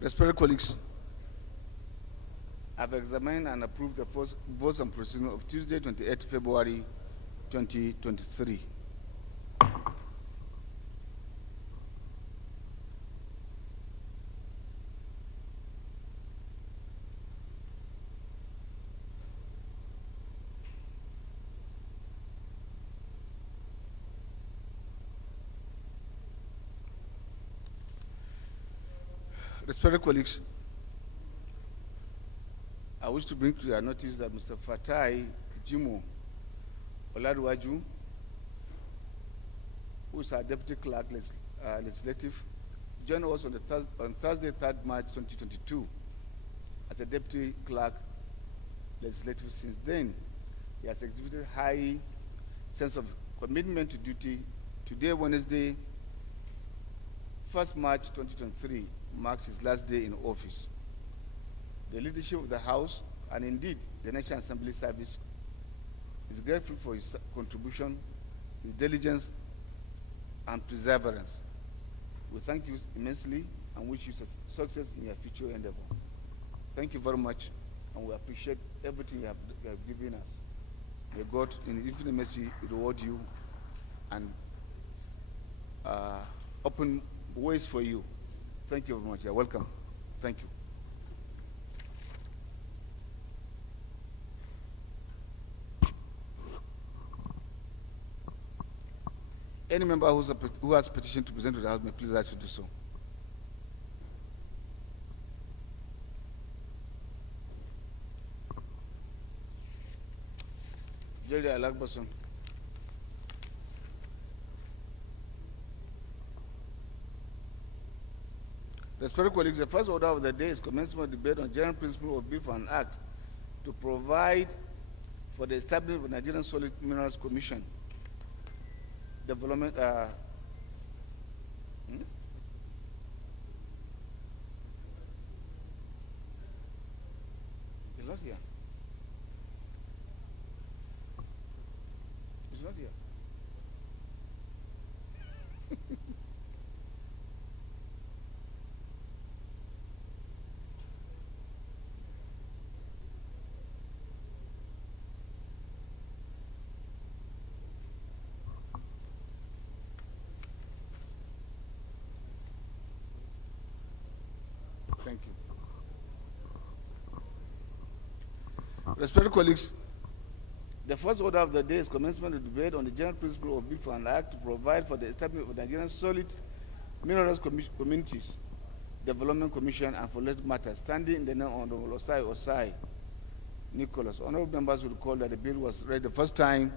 Respected colleagues, I've examined and approved the first votes and proceedings of Tuesday, 28 February 2023. Respected colleagues, I wish to bring to your notice that Mr. Fatai Jimo Olaruwaju, who is our Deputy Clerk Legislative, joined us on Thursday, 3rd March 2022 as a Deputy Clerk Legislative. Since then, he has exhibited high sense of commitment to duty. Today, Wednesday, 1st March 2023, marks his last day in office. The leadership of the House, and indeed the National Assembly Service, is grateful for his contribution, his diligence, and perseverance. We thank you immensely and wish you success in your future endeavor. Thank you very much, and we appreciate everything you have given us. May God, in infinite mercy, reward you and open ways for you. Thank you very much. You're welcome. Thank you. Any member who has a petition to present to the House may please ask to do so. Jerry Alagbason. Respected colleagues, the first order of the day is commencement of debate on general principle of bill for an act to provide for the establishment of the Nigerian Solid Minerals Commission development. It's not here. It's not here. Thank you. Respected colleagues, the first order of the day is commencement of debate on the general principle of bill for an act to provide for the establishment of the Nigerian Solid Minerals Communities Development Commission and for related matters, standing in the name of Honorable Osai Nicholas. Honorable members will recall that the bill was read the first time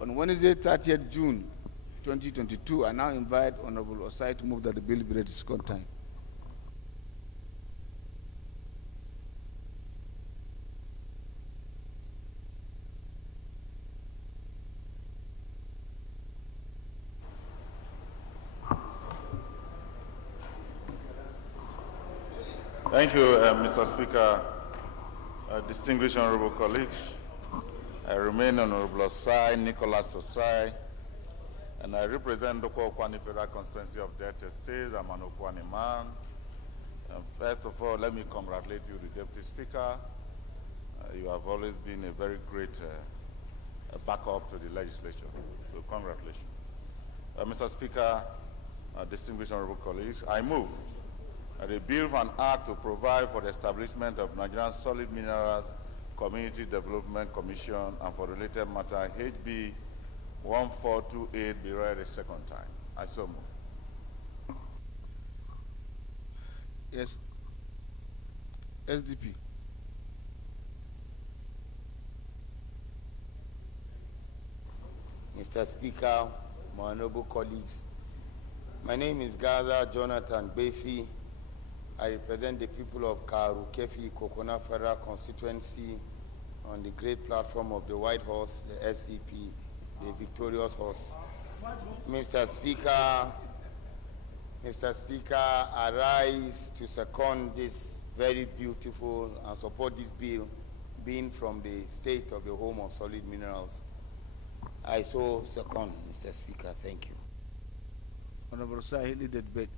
on Wednesday, 30th June 2022. I now invite Honorable Osai to move that the bill be read the second time. Thank you, Mr. Speaker. Distinguished honorable colleagues, I remain Honorable Osai Nicholas Osai, and I represent the Okwani Federal Constituency of Delta State. I'm an Okwani man. First of all, let me congratulate you, the Deputy Speaker. You have always been a very great backup to the legislature, so congratulations. Mr. Speaker, distinguished honorable colleagues, I move a bill for an act to provide for the establishment of Nigerian Solid Minerals Community Development Commission and for related matter HB 1428 be read a second time. I so move. Yes. SDP. Mr. Speaker, my honorable colleagues, my name is Gaza Jonathan Befi. I represent the people of Karu Kefi Kokona Federal Constituency on the great platform of the White Horse, the SDP, the victorious horse. Mr. Speaker, I rise to second this very beautiful and support this bill being from the state of the home of solid minerals. I so second, Mr. Speaker. Thank you. Honorable Osai, lead the debate.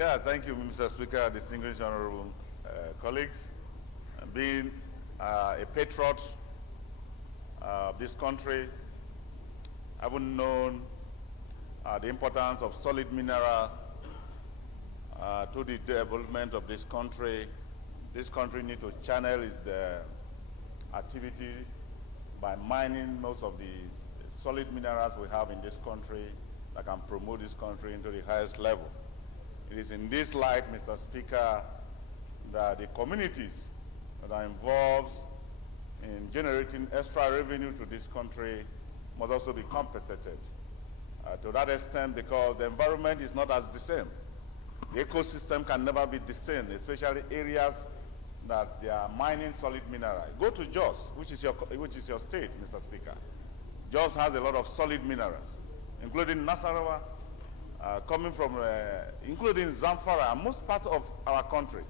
Yeah, thank you, Mr. Speaker, distinguished honorable colleagues. Being a patriot of this country, I've known the importance of solid mineral to the development of this country. This country needs to channel its activity by mining most of the solid minerals we have in this country that can promote this country into the highest level. It is in this light, Mr. Speaker, that the communities that are involved in generating extra revenue to this country must also be compensated. To that extent, because the environment is not as the same. The ecosystem can never be the same, especially areas that they are mining solid mineral. Go to Jos, which is your state, Mr. Speaker. Jos has a lot of solid minerals, including Nasarawa, coming from, including Zamfara, and most parts of our country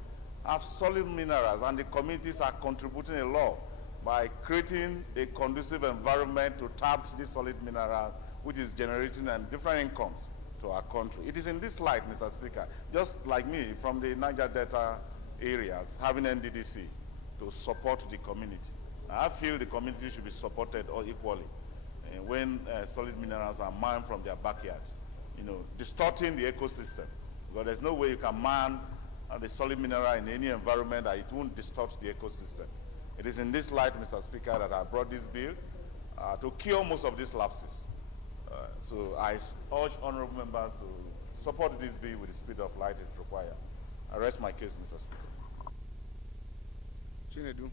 have solid minerals, and the communities are contributing a lot by creating a conducive environment to tap this solid mineral, which is generating different incomes to our country. It is in this light, Mr. Speaker, just like me from the Niger Delta area, having NDDC to support the community. I feel the community should be supported all equally when solid minerals are mined from their backyard, distorting the ecosystem. Because there's no way you can mine the solid mineral in any environment that it won't distort the ecosystem. It is in this light, Mr. Speaker, that I brought this bill to cure most of these lapses. So I urge honorable members to support this bill with the speed of light it requires. I rest my case, Mr. Speaker. Chinedu.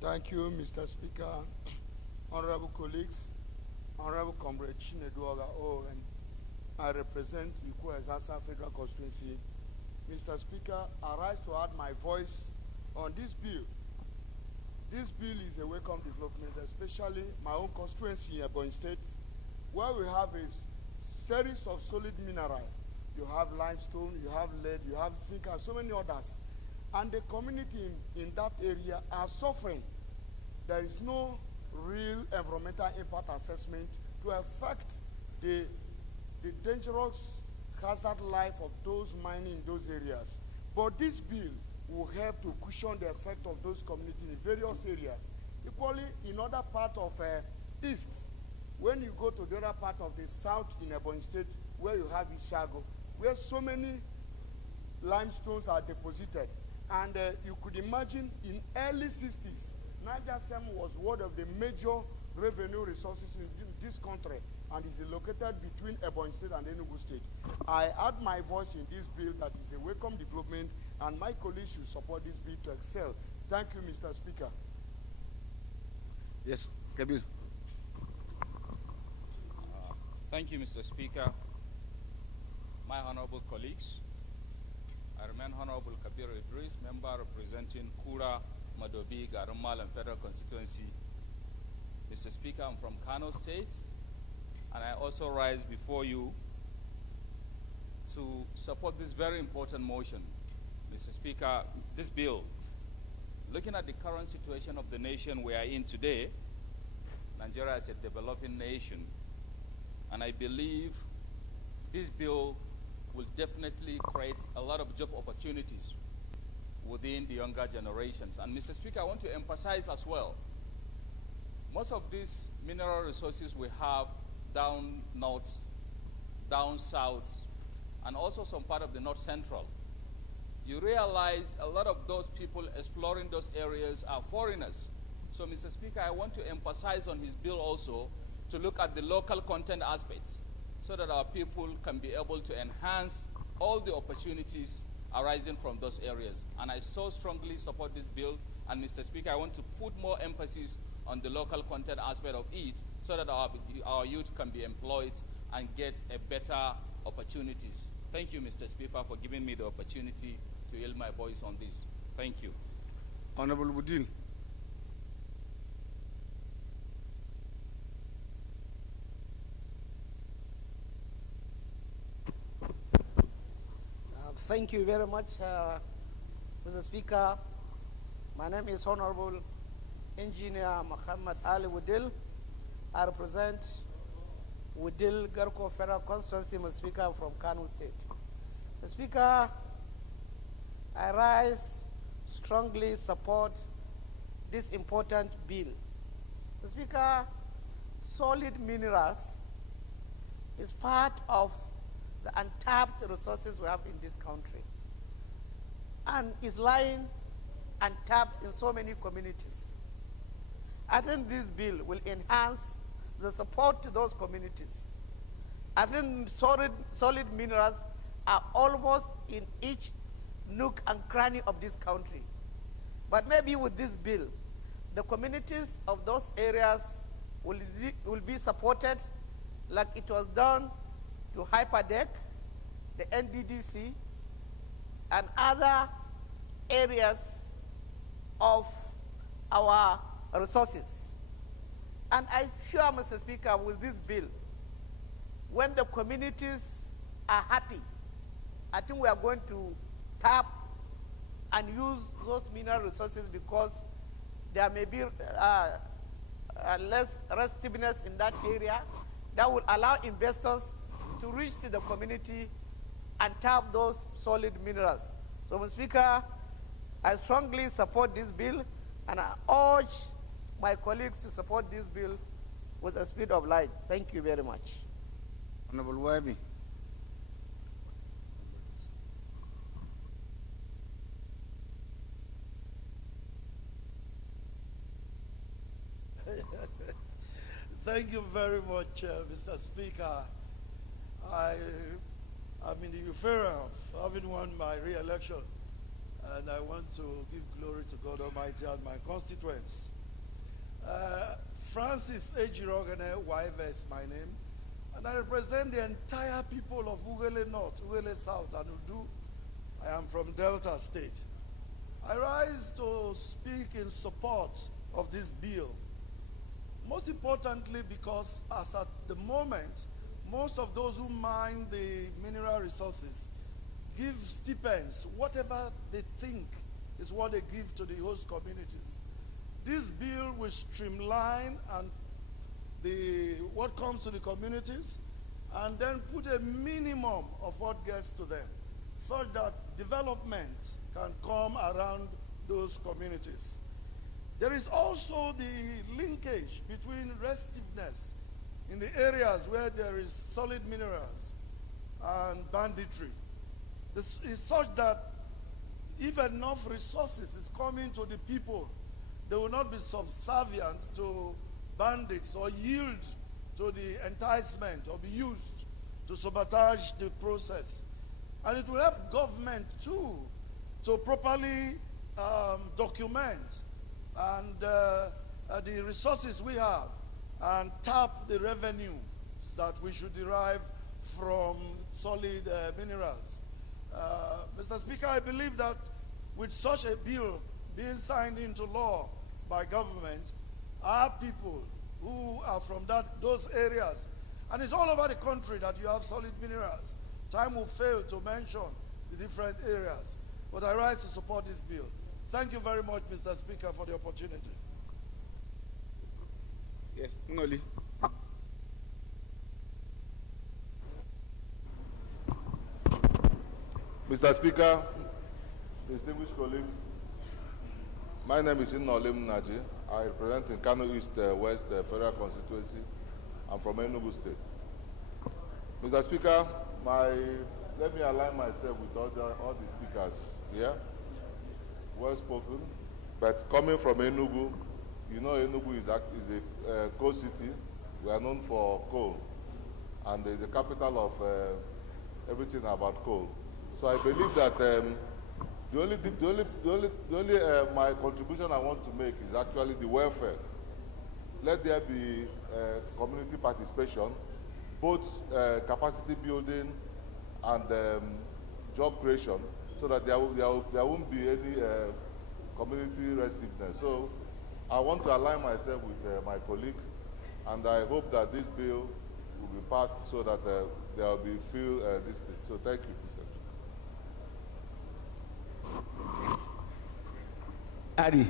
Thank you, Mr. Speaker. Honorable colleagues, Honorable Comrade Chinedu Oga, and I represent Ikwo Ezasa Federal Constituency. Mr. Speaker, I rise to add my voice on this bill. This bill is a welcome development, especially my own constituency in Ebonyi State, where we have a series of solid mineral. You have limestone, you have lead, you have zinc, and so many others. And the community in that area are suffering. There is no real environmental impact assessment to affect the dangerous hazard life of those mining in those areas. But this bill will help to cushion the effect of those communities in various areas. Equally, in other parts of East, when you go to the other part of the South in Ebonyi State, where you have Ishago, where so many limestones are deposited. And you could imagine in early 60s, Niger Sem was one of the major revenue resources in this country, and is located between Ebonyi State and Enugu State. I add my voice in this bill that is a welcome development, and my colleagues should support this bill to excel. Thank you, Mr. Speaker. Yes, Kabir. Thank you, Mr. Speaker. My honorable colleagues, I remain Honorable Kabir Idris, member representing Kura, Madobi, Garumal, and Federal Constituency. Mr. Speaker, I'm from Kano State, and I also rise before you to support this very important motion. Mr. Speaker, this bill, looking at the current situation of the nation we are in today, Nigeria is a developing nation, and I believe this bill will definitely create a lot of job opportunities within the younger generations. And Mr. Speaker, I want to emphasize as well, most of these mineral resources we have down north, down south, and also some part of the north central. You realize a lot of those people exploring those areas are foreigners. So, Mr. Speaker, I want to emphasize on his bill also to look at the local content aspects so that our people can be able to enhance all the opportunities arising from those areas. And I so strongly support this bill. And Mr. Speaker, I want to put more emphasis on the local content aspect of it so that our youth can be employed and get a better opportunities. Thank you, Mr. Speaker, for giving me the opportunity to yield my voice on this. Thank you. Honorable Budil. Thank you very much, Mr. Speaker. My name is Honorable Engineer Muhammad Ali Wadil. I represent Udil Garko Federal Constituency, Mr. Speaker, from Kano State. Mr. Speaker, I rise strongly support this important bill. Mr. Speaker, solid minerals is part of the untapped resources we have in this country and is lying untapped in so many communities. I think this bill will enhance the support to those communities. I think solid minerals are almost in each nook and cranny of this country. But maybe with this bill, the communities of those areas will be supported like it was done to Hyperdeck, the NDDC, and other areas of our resources. And I'm sure, Mr. Speaker, with this bill, when the communities are happy, I think we are going to tap and use those mineral resources because there may be less restiveness in that area that will allow investors to reach to the community and tap those solid minerals. So, Mr. Speaker, I strongly support this bill, and I urge my colleagues to support this bill with the speed of light. Thank you very much. Honorable Wabi. Thank you very much, Mr. Speaker. I'm in the euphoria of having won my re-election, and I want to give glory to God Almighty and my constituents. Francis Ejirogene Waive is my name, and I represent the entire people of Ugele North, Ugele South, and Udu. I am from Delta State. I rise to speak in support of this bill. Most importantly, because as at the moment, most of those who mine the mineral resources give stipends, whatever they think is what they give to the host communities. This bill will streamline and what comes to the communities and then put a minimum of what gets to them so that development can come around those communities. There is also the linkage between restiveness in the areas where there is solid minerals and banditry. This is such that if enough resources is coming to the people, they will not be subservient to bandits or yield to the enticement or be used to sabotage the process. And it will help government too to properly document and the resources we have and tap the revenue that we should derive from solid minerals. Mr. Speaker, I believe that with such a bill being signed into law by government, our people who are from those areas, and it's all over the country that you have solid minerals. Time will fail to mention the different areas, but I rise to support this bill. Thank you very much, Mr. Speaker, for the opportunity. Yes, Noli. Mr. Speaker, distinguished colleagues, my name is Nolim Naji. I represent in Kano East West Federal Constituency. I'm from Enugu State. Mr. Speaker, let me align myself with all the speakers here. Well spoken, but coming from Enugu, you know Enugu is a coal city. We are known for coal, and it's the capital of everything about coal. So I believe that the only my contribution I want to make is actually the welfare. Let there be community participation, both capacity building and job creation, so that there won't be any community restiveness. So I want to align myself with my colleague, and I hope that this bill will be passed so that there will be few districts. So thank you, Mr. Adi.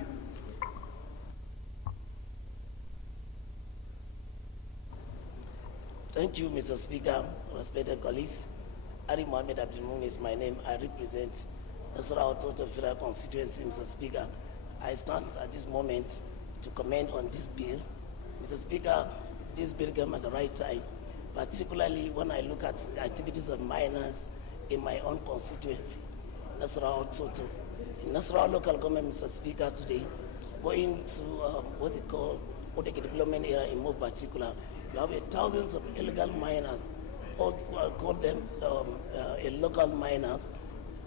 Thank you, Mr. Speaker, respected colleagues. Ari Mohammed Abdulmoon is my name. I represent Nasarawa Total Federal Constituency, Mr. Speaker. I stand at this moment to comment on this bill. Mr. Speaker, this bill came at the right time, particularly when I look at the activities of miners in my own constituency, Nasarawa Total. In Nasarawa local government, Mr. Speaker, today, going to what they call the development area in more particular, you have thousands of illegal miners, or call them local miners,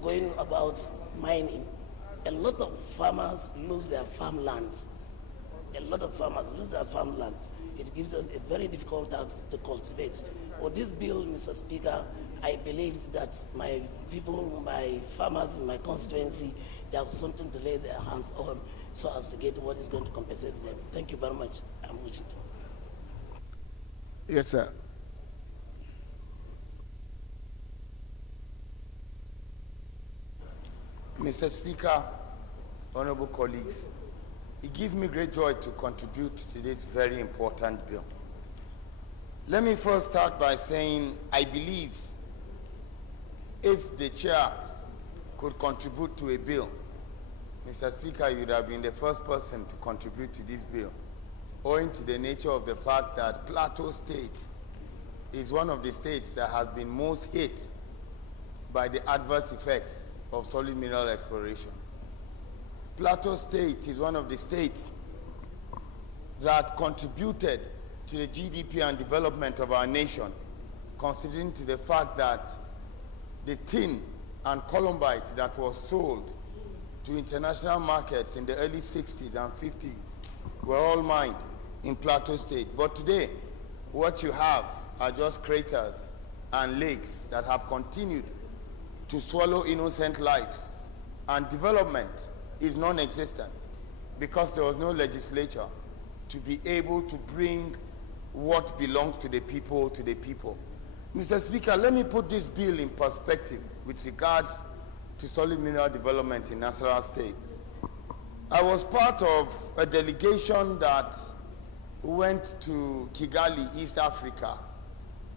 going about mining. A lot of farmers lose their farmland. A lot of farmers lose their farmlands. It gives them a very difficult task to cultivate. With this bill, Mr. Speaker, I believe that my people, my farmers in my constituency, they have something to lay their hands on so as to get what is going to compensate them. Thank you very much. I'm wishing to. Yes, sir. Mr. Speaker, honorable colleagues, it gives me great joy to contribute to this very important bill. Let me first start by saying I believe if the chair could contribute to a bill, Mr. Speaker, you would have been the first person to contribute to this bill, owing to the nature of the fact that Plateau State is one of the states that has been most hit by the adverse effects of solid mineral exploration. Plateau State is one of the states that contributed to the GDP and development of our nation, considering to the fact that the tin and columbite that was sold to international markets in the early 60s and 50s were all mined in Plateau State. But today, what you have are just craters and lakes that have continued to swallow innocent lives, and development is non-existent because there was no legislature to be able to bring what belongs to the people to the people. Mr. Speaker, let me put this bill in perspective with regards to solid mineral development in Nasarawa State. I was part of a delegation that went to Kigali, East Africa,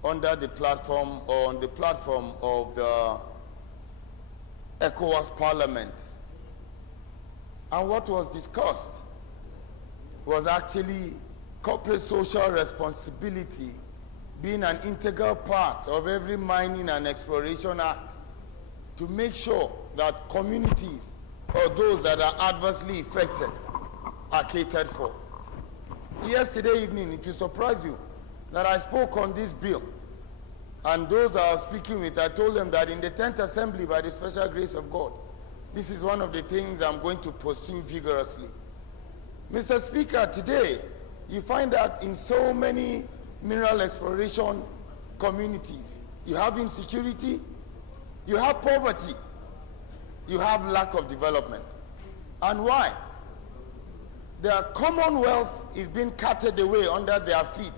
under the platform, or on the platform of the ECOWAS Parliament. And what was discussed was actually corporate social responsibility being an integral part of every mining and exploration act to make sure that communities or those that are adversely affected are catered for. Yesterday evening, it will surprise you that I spoke on this bill, and those that I was speaking with, I told them that in the 10th Assembly, by the special grace of God, this is one of the things I'm going to pursue vigorously. Mr. Speaker, today, you find that in so many mineral exploration communities, you have insecurity, you have poverty, you have lack of development. And why? Their commonwealth is being carted away under their feet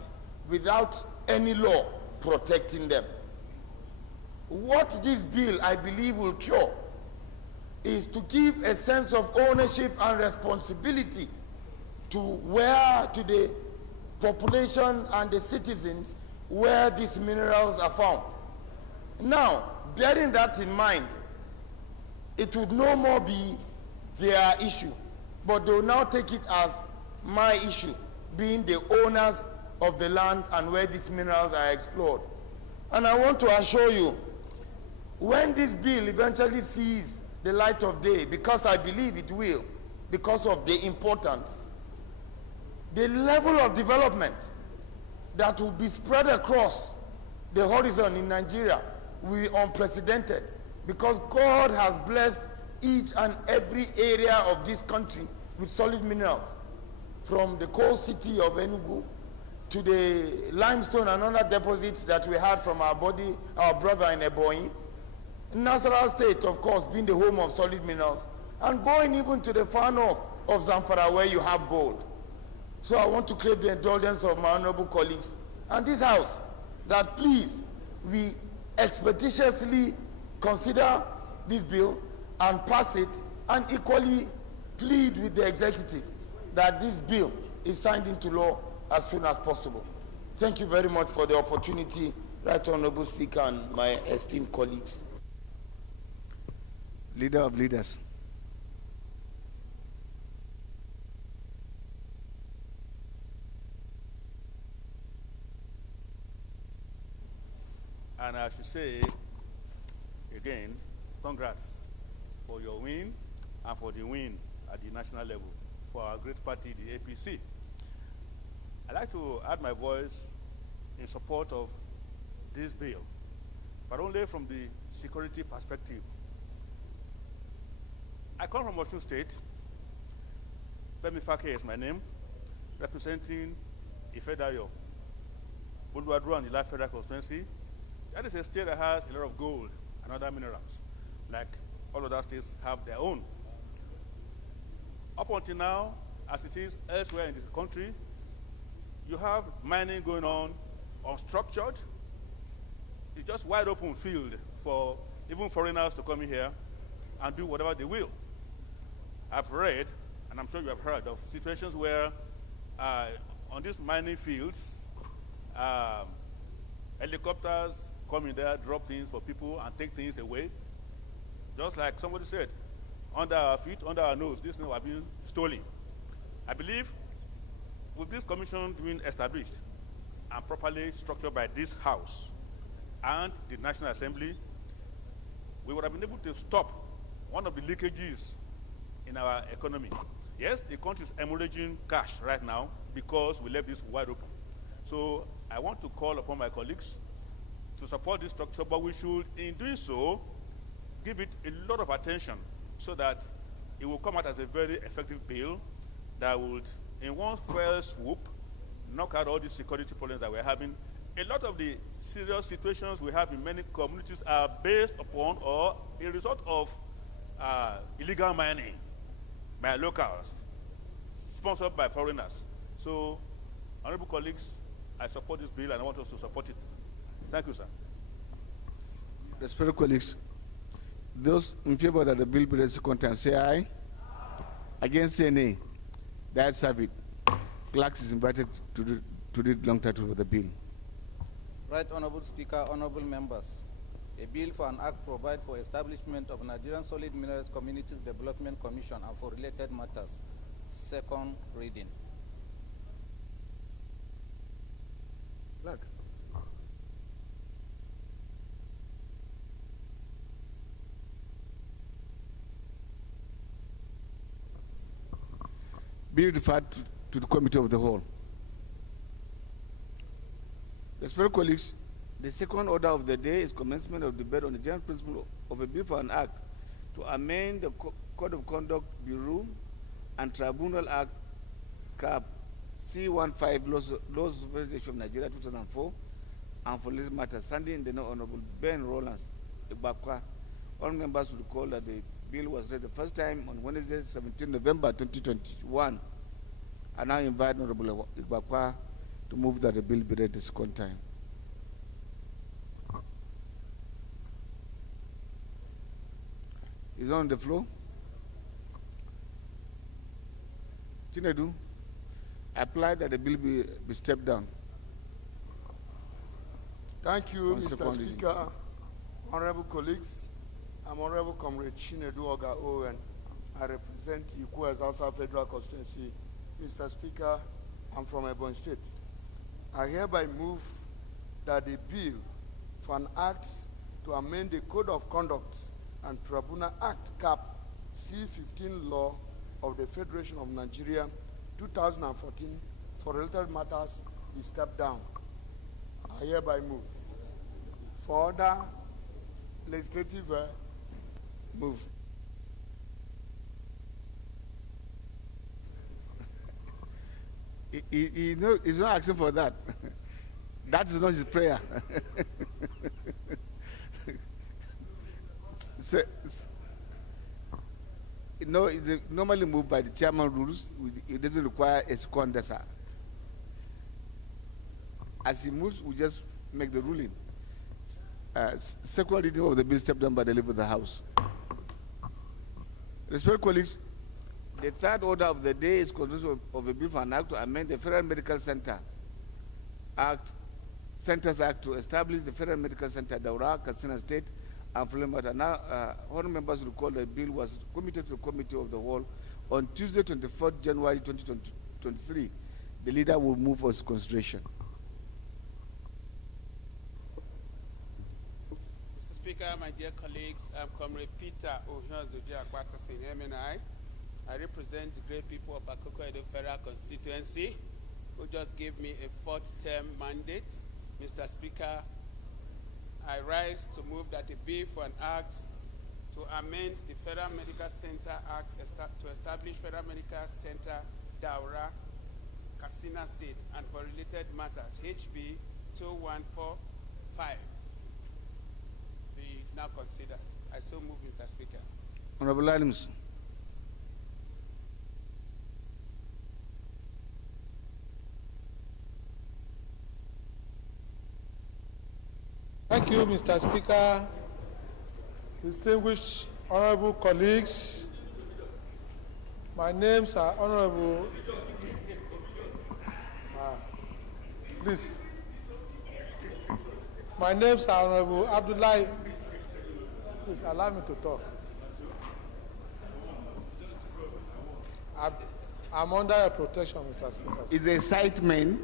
without any law protecting them. What this bill, I believe, will cure is to give a sense of ownership and responsibility to the population and the citizens where these minerals are found. Now, bearing that in mind, it would no more be their issue, but they will now take it as my issue, being the owners of the land and where these minerals are explored. And I want to assure you, when this bill eventually sees the light of day, because I believe it will, because of the importance, the level of development that will be spread across the horizon in Nigeria will be unprecedented, because God has blessed each and every area of this country with solid minerals, from the coal city of Enugu to the limestone and other deposits that we had from our brother in Ebonyi. Nasarawa State, of course, being the home of solid minerals, and going even to the far north of Zamfara where you have gold. So I want to crave the indulgence of my honorable colleagues and this House that please, we expeditiously consider this bill and pass it, and equally plead with the executive that this bill is signed into law as soon as possible. Thank you very much for the opportunity, Right Honorable Speaker and my esteemed colleagues. Leader of leaders. And I should say, again, congrats for your win and for the win at the national level for our great party, the APC. I'd like to add my voice in support of this bill, but only from the security perspective. I come from Osun State. Femi Fake is my name, representing Ifedayo, Bulwadru and Ila Federal Constituency. That is a state that has a lot of gold and other minerals, like all other states have their own. Up until now, as it is elsewhere in this country, you have mining going on unstructured. It's just wide open field for even foreigners to come in here and do whatever they will. I've read, and I'm sure you have heard, of situations where on these mining fields, helicopters come in there, drop things for people, and take things away. Just like somebody said, under our feet, under our nose, these things are being stolen. I believe with this commission being established and properly structured by this House and the National Assembly, we would have been able to stop one of the leakages in our economy. Yes, the country is hemorrhaging cash right now because we left this wide open. So I want to call upon my colleagues to support this structure, but we should, in doing so, give it a lot of attention so that it will come out as a very effective bill that would, in one fell swoop, knock out all the security problems that we're having. A lot of the serious situations we have in many communities are based upon or a result of illegal mining by locals, sponsored by foreigners. So, honorable colleagues, I support this bill and I want us to support it. Thank you, sir. Respected colleagues, those in favor that the bill be read second time, say aye. Against, say nay. The ayes have it. Clerks is invited to read long title of the bill. Right Honorable Speaker, honorable members, a bill for an act provide for establishment of Nigerian Solid Minerals Communities Development Commission and for related matters. Second reading. Clerk. Be referred to the Committee of the Whole. Respected colleagues, the second order of the day is commencement of debate on the general principle of a bill for an act to amend the Code of Conduct Bureau and Tribunal Act Cap C15 Laws of Federation of Nigeria 2004 and for this matter standing in the Honorable Ben Rollins Ibakwa. All members will recall that the bill was read the first time on Wednesday, 17 November 2021. I now invite Honorable Ibakwa to move that the bill be read the second time. Is on the floor. Chinedu, apply that the bill be stepped down. Thank you, On Mr. second reading. Speaker. Honorable colleagues, I'm Honorable Comrade Chinedu Oga Owen. I represent Ikwu Ezasa Federal Constituency. Mr. Speaker, I'm from Ebonyi State. I hereby move that the bill for an act to amend the Code of Conduct and Tribunal Act Cap C15 Law of the Federation of Nigeria 2014 for related matters be stepped down. I hereby move. For other legislative move. He's not asking for that. That is not his prayer. No, it's normally moved by the chairman rules. It doesn't require a second. As he moves, we just make the ruling. Second reading of the bill stepped down by the leader of the House. Respected colleagues, the third order of the day is consideration of a bill for an act to amend the Federal Medical Center Act, Centers Act to establish the Federal Medical Center Daura, Katsina State, and Fulemata. Now, honorable members recall the bill was committed to the Committee of the Whole on Tuesday, 24th January 2023. The leader will move for consideration. Mr. Speaker, my dear colleagues, I'm Comrade Peter Ohiozoji Akpatasin, MNI. I represent the great people of Akoko Edo Federal Constituency, who just gave me a fourth-term mandate. Mr. Speaker, I rise to move that the bill for an act to amend the Federal Medical Center Act to establish Federal Medical Center Daura, Katsina State, and for related matters, HB 2145, be now considered. I so move, Mr. Speaker. Honorable items. Thank you, Mr. Speaker. Distinguished honorable colleagues, my names are Honorable. Please. My names are Honorable Abdullahi. Please allow me to talk. I'm under your protection, Mr. Speaker. It's a incitement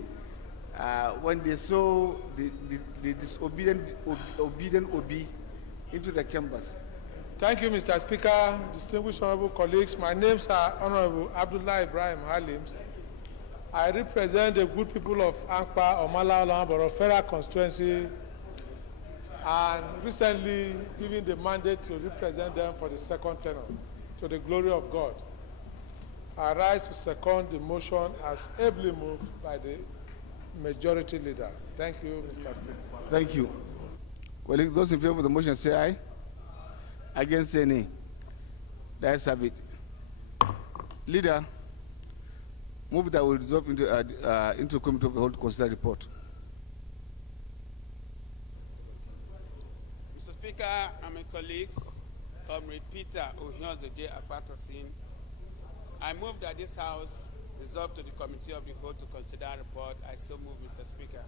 when they saw the disobedient OB into the chambers. Thank you, Mr. Speaker. Distinguished honorable colleagues, my names are Honorable Abdullah Ibrahim Halims. I represent the good people of Ankpa, Omala, Olamboro Federal Constituency, and recently given the mandate to represent them for the second tenure, to the glory of God. I rise to second the motion as ably moved by the majority leader. Thank you, Mr. Speaker. Thank you. Colleagues, those in favor of the motion say aye. Against say nay. The ayes have it. Leader, move that will resolve into committee of the whole to consider report. Mr. Speaker and my colleagues, Comrade Peter Ohiozoji Akpatasin, I move that this House resolve to the Committee of the Whole to consider a report. I so move, Mr. Speaker.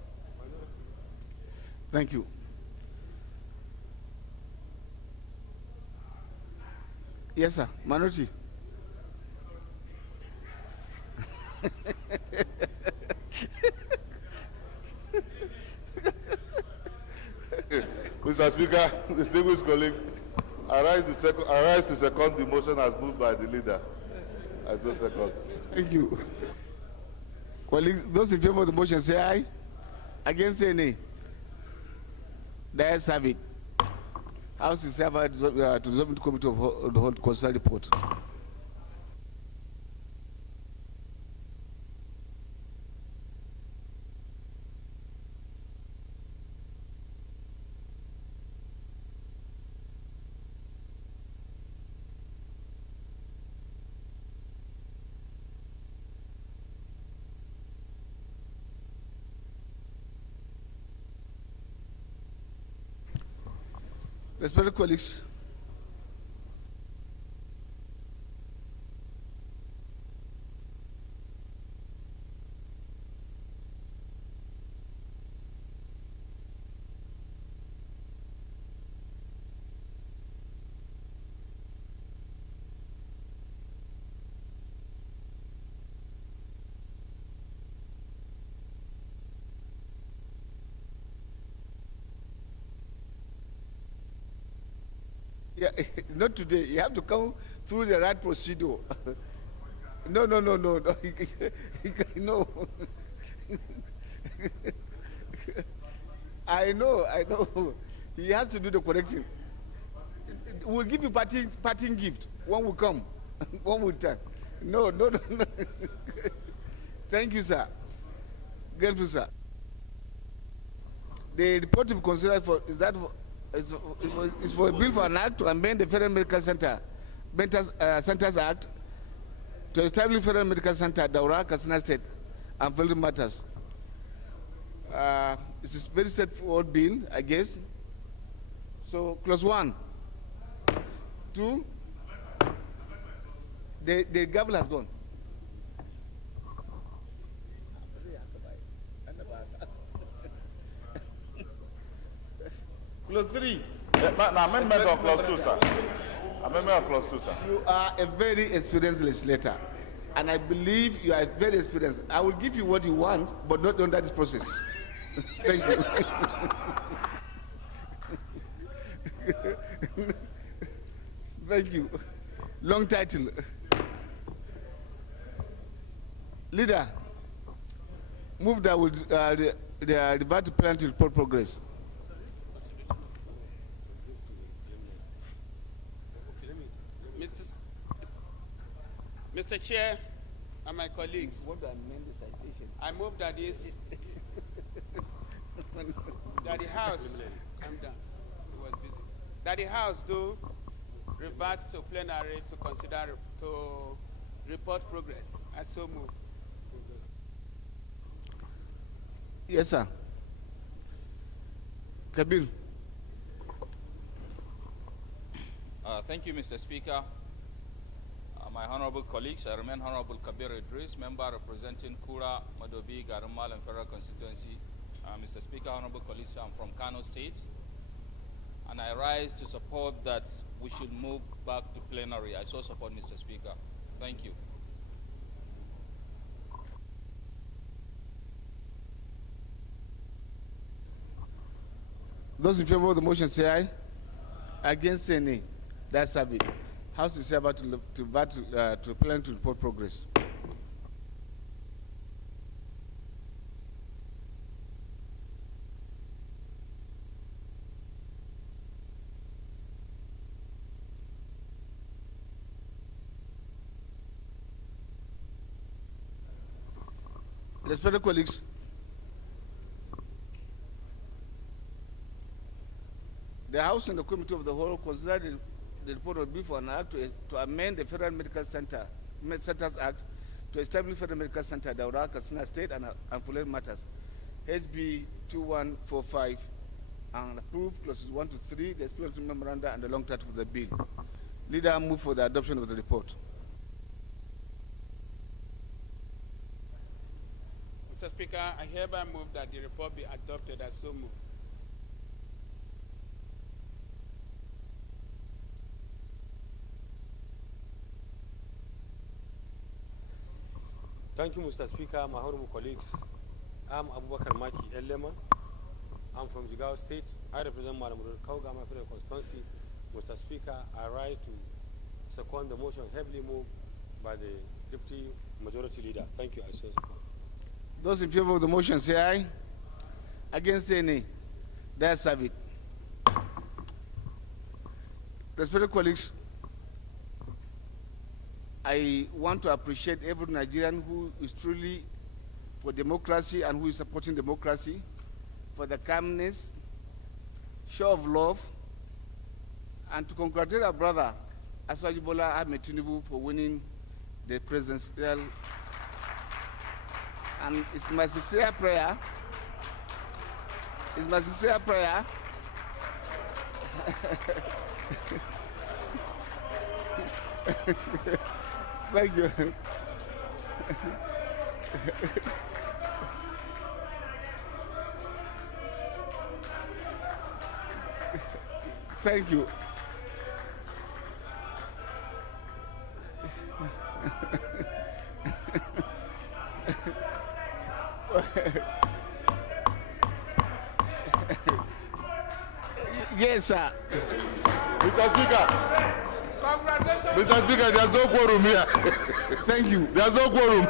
Thank you. Yes, sir. Minority. Mr. Speaker, distinguished colleague, I rise to second the motion as moved by the leader. I so second. Thank you. Colleagues, those in favor of the motion say aye. Against say nay. The ayes have it. House is hereby to resolve into committee of the whole to consider report. Respected colleagues, yeah, not today. You have to come through the right procedure. No. No. I know. He has to do the correcting. We'll give you parting gift. One will come. One will turn. No. Thank you, sir. Grateful, sir. The report to be considered for is for a bill for an act to amend the Federal Medical Centers Act to establish Federal Medical Center Daura, Katsina State, and related matters. It's a very straightforward bill, I guess. So, clause 1. 2. The gavel has gone. Clause 3. Amendment on clause 2, sir. Amendment on clause 2, sir. You are a very experienced legislator, and I believe you are very experienced. I will give you what you want, but not under this process. Thank you. Thank you. Long title. Leader, move that would revert to plan to report progress. Mr. Chair and my colleagues, I move that this that the House calm down. It was busy. That the House do revert to plenary to consider to report progress. I so move. Yes, sir. Kabir. Thank you, Mr. Speaker. My honorable colleagues, I remain Honorable Kabir Idris, member representing Kura, Madobi, Garumal, and Federal Constituency. Mr. Speaker, honorable colleagues, I'm from Kano State, and I rise to support that we should move back to plenary. I so support, Mr. Speaker. Thank you. Those in favor of the motion say aye. Against say nay. That's have it. House is about to plan to report progress. Respected colleagues, the House and the Committee of the Whole considered the report of before an act to amend the Federal Medical Centers Act to establish Federal Medical Center Daura, Katsina State and Fulani matters, HB 2145, and approve clauses 1 to 3, the explanatory memoranda, and the long title of the bill. Leader, move for the adoption of the report. Mr. Speaker, I hereby move that the report be adopted as so moved. Thank you, Mr. Speaker, my honorable colleagues. I'm Abubakar Maki Elema. I'm from Jigawa State. I represent Madam Kaugama Federal Constituency. Mr. Speaker, I rise to second the motion heavily moved by the Deputy Majority Leader. Thank you, I so support. Those in favor of the motion say aye. Against say nay. That's have it. Respected colleagues, I want to appreciate every Nigerian who is truly for democracy and who is supporting democracy, for the calmness, show of love, and to congratulate our brother, Aswaji Bola Ahmed Tinubu, for winning the presidential. And it's my sincere prayer, thank you. Thank you. Yes, sir. Mr. Speaker. Mr. Speaker, there's no quorum here. Thank you. There's no quorum.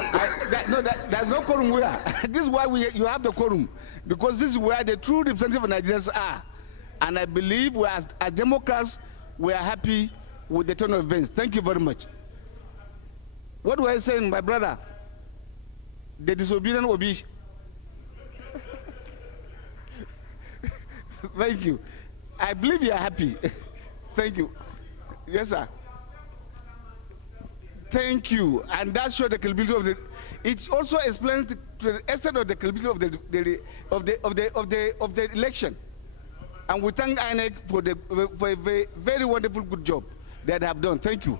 There's no quorum where. This is why you have the quorum, because this is where the true representatives of Nigerians are. And I believe we as Democrats, we are happy with the turn of events. Thank you very much. What were I saying, my brother? The disobedient will be. Thank you. I believe you are happy. Thank you. Yes, sir. Thank you. And that shows the credibility of the. It also explains to the extent of the credibility of the election. And we thank INEC for a very wonderful good job that they have done. Thank you.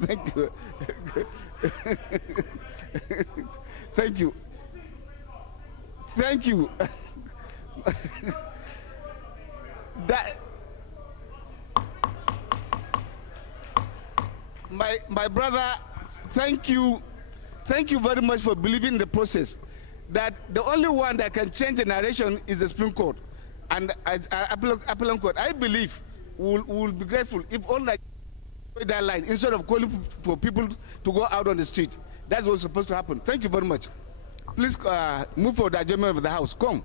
Thank you. Thank you. Thank you. That my brother, thank you very much for believing in the process. That the only one that can change the narration is the Supreme Court and appellate court. I believe we'll be grateful if all that line instead of calling for people to go out on the street. That's what's supposed to happen. Thank you very much. Please move for the adjournment of the House. Come.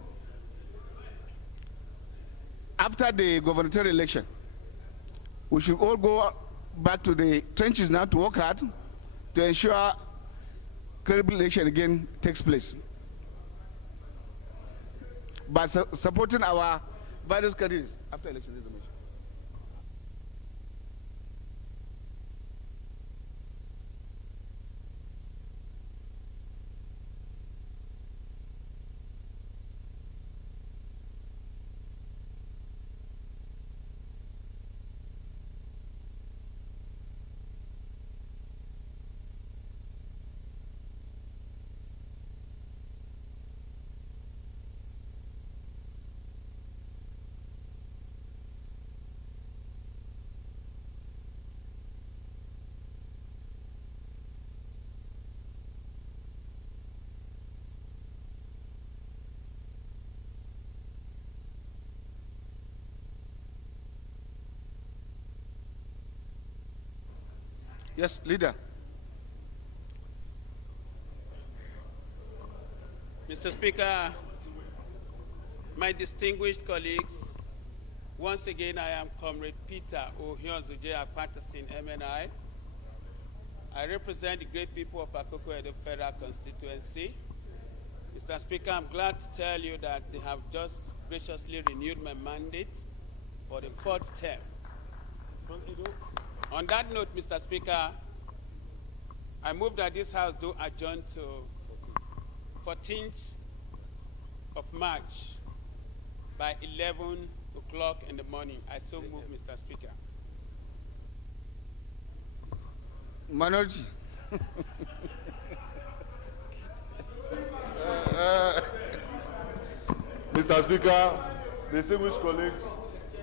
After the gubernatorial election, we should all go back to the trenches now to work hard to ensure credible election again takes place. By supporting our various candidates after election. Yes, leader. Mr. Speaker, my distinguished colleagues, once again I am Comrade Peter Ohionzuje Patterson, MNI. I represent the great people of Akoko Edo Federal Constituency. Mr. Speaker, I'm glad to tell you that they have just graciously renewed my mandate for the 4th term. On that note, Mr. Speaker, I move that this House do adjourn to 14th of March by 11 o'clock in the morning. I so move, Mr. Speaker. Minority. Mr. Speaker, distinguished colleagues,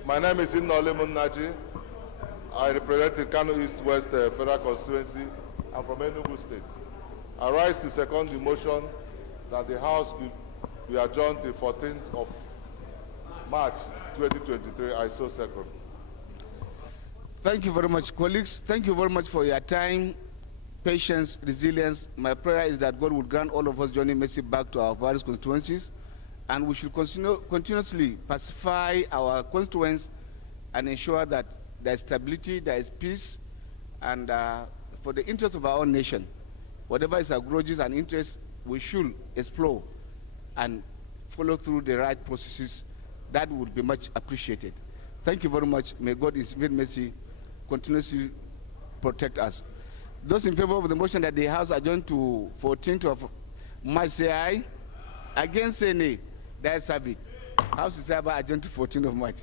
my name is Inole Munaji. I represent the Kano East-West Federal Constituency. I'm from Enugu State. I rise to second the motion that the House be adjourned till 14th of March 2023. I so second. Thank you very much, colleagues. Thank you very much for your time, patience, resilience. My prayer is that God will grant all of us journey mercy back to our various constituencies, and we should continuously pacify our constituents and ensure that there is stability, there is peace, and for the interest of our own nation, whatever is our grudges and interests, we should explore and follow through the right processes. That would be much appreciated. Thank you very much. May God in His mercy continuously protect us. Those in favor of the motion that the House adjourn to 14th of March, say aye. Against, say nay. That is it. House is hereby adjourned to 14th of March.